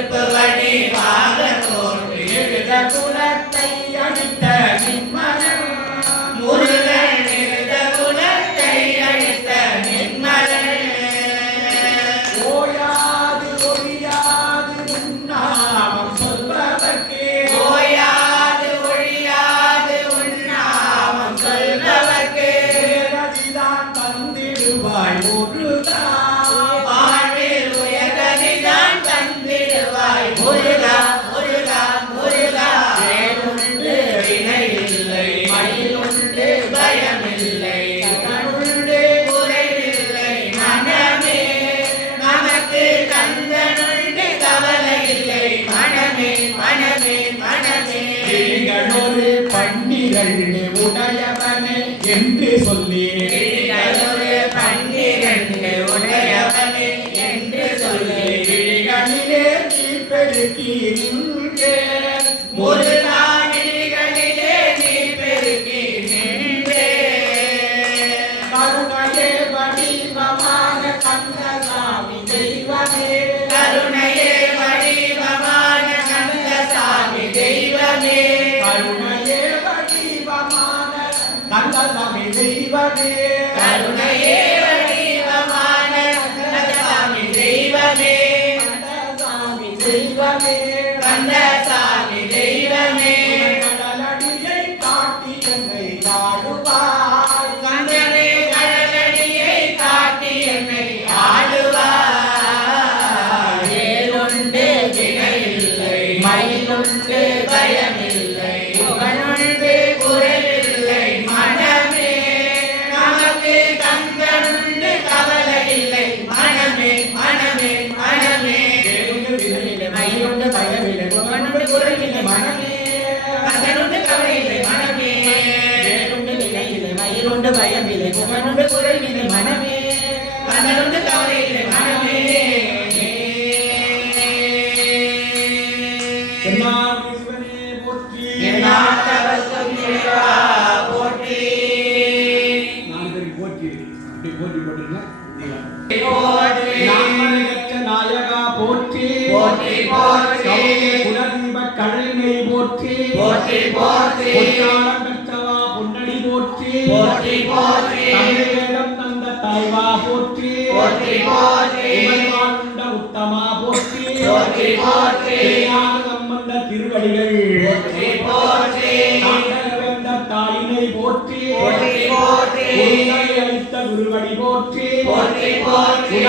நெருப்பு வடிவாக தோன்றி எழுத குலத்தை அழித்த நின்மலன் முருகன் எழுத குலத்தை அழித்த நின்மலன் ஓயாது ஒழியாது உன்னாமம் சொல்பவர்க்கு ஓயாது ஒழியாது உன்னாமம் சொல்பவர்க்கு ரதிதான் தந்திடுவாய் முருகா வாழ்வில் உயர்கதிதான் தந்திடுவாய் முருகா முருகா முருகா வேலுண்டு வினையில்லை மயிலுண்டு பயமில்லை கண்ணுண்டு குறைவில்லை மனமே நமக்கு கந்தனுண்டு கவலை இல்லை மனமே மனமே மனமே ஒரு 12 உடையவனே என்று சொல்லி ஒரு 12 உடையவனே என்று சொல்லி விழிகளிலே பெருக்கி முருகா விழிகளிலே நீ பெருக்கி நின்றே கருணையே வடிவமான கந்தசாமி தெய்வமே கருணையே வடிவமான கந்தசாமி தெய்வமே கருணையே வடிவமான கந்தசாமி தெய்வமே கருணையே வடிவமான கந்தசாமி தெய்வமே கந்தசாமி தெய்வமே கந்தசாமி தெய்வமே கடலடியை காட்டி என்னை ஆடுவாய் கந்தனே கடலடியை காட்டி என்னை ஆடுவாய் ஏழுண்டு வினையில்லை மயிலுண்டு பயமில்லை புகழுண்டு குறைவில்லை மனமே நமக்கு கந்தனுண்டு கவலை இல்லை மனமே மனமே மனமே மயிலுண்டு பயமில்லை புகழுண்டு குறைவில்லை மனமே கந்தனுண்டு கவலை இல்லை மனமே வேலுண்டு வினையில்லை மயிலுண்டு பயமில்லை புகழுண்டு குறைவில்லை மனமே கந்தனுண்டு கவலை இல்லை மனமே என்னாட்டவர்க்கும் இறைவா போற்றி நாயகா போற்றி போற்றி போற்றி குலதீப கழனை போற்றி போற்றி போற்றி பொன்னாளம் பெற்றவா பொன்னடி போற்றி போற்றி போற்றி தமிழேடம் தந்த தாய்வா போற்றி போற்றி போற்றி உமைவாழ்ந்த உத்தமா போற்றி போற்றி போற்றி சம்பந்த திருவடிகள் போற்றி போற்றி வந்த தாயினை போற்றி போற்றி போற்றி அளித்த குருவடி போற்றி போற்றி போற்றி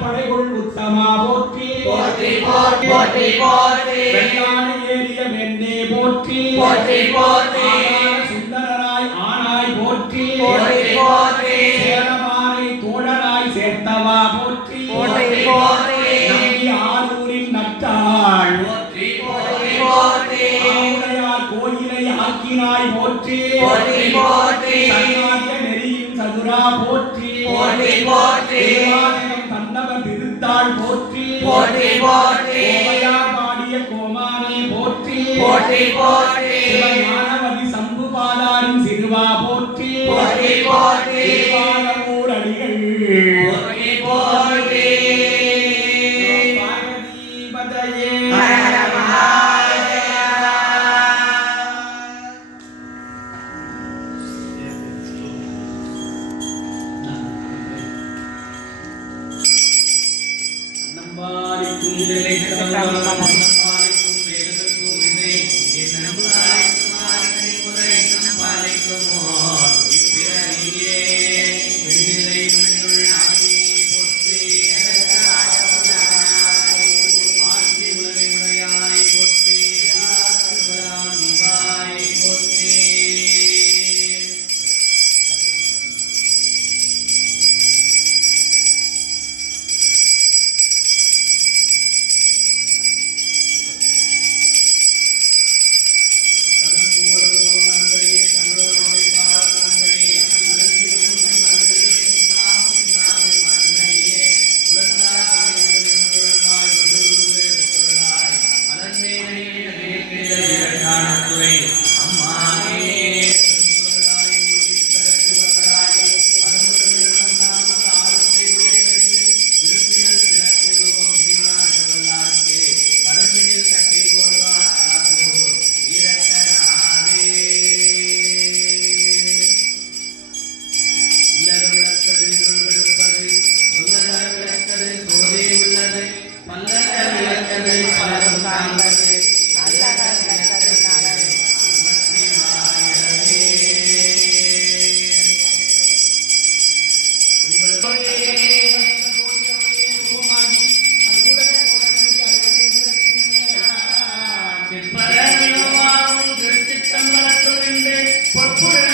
படைகொள் உத்தமா போற்றி போற்றி போற்றி போற்றி வெள்ளாணி ஏறிய மென்னே போற்றி போற்றி போற்றி சுந்தரராய் ஆனாய் போற்றி போற்றி போற்றி சேரமானை தோழராய் சேர்த்தவா போற்றி போற்றி போற்றி நம்பி ஆரூரின் நட்டாள் போற்றி போற்றி போற்றி ஆவுடையார் கோயிலை ஆக்கினாய் போற்றி போற்றி போற்றி சன்மார்க்க நெறியின் சதுரா போற்றி போற்றி போற்றி தேவாலயம் தந்தவர் திருத்தாள் போற்றி போற்றி போற்றி கோவையார் பாடிய கோமானே போற்றி போற்றி போற்றி சிவஞானவதி சம்புபாதாரின் சிறுவா போற்றி போற்றி போற்றி தேவாரூர் அடிகள் போற்றி போற்றி பார்வதிபதையே ஹர ஹர மகாதேவா நம்பாரிக்கும் நிலைத்தவன் நம்பாரிக்கும் வேதத்துக்கும் வினை என் நம்பாரிக்கும் ஆரணி முறைக்கும் நம்பாரிக்குமோ இப்பிறவியே விண்ணிலை மண்ணுள் ஆதியை போற்றி ஆட்சி உலகை உடையாய் போற்றி சிவாய் போற்றி நல்லது பலரும் காண்பது நல்ல கருத்தினாலே சிற்பரவிழுவாரும் திருச்சிற்றம்பலத்துவிண்டு பொற்புட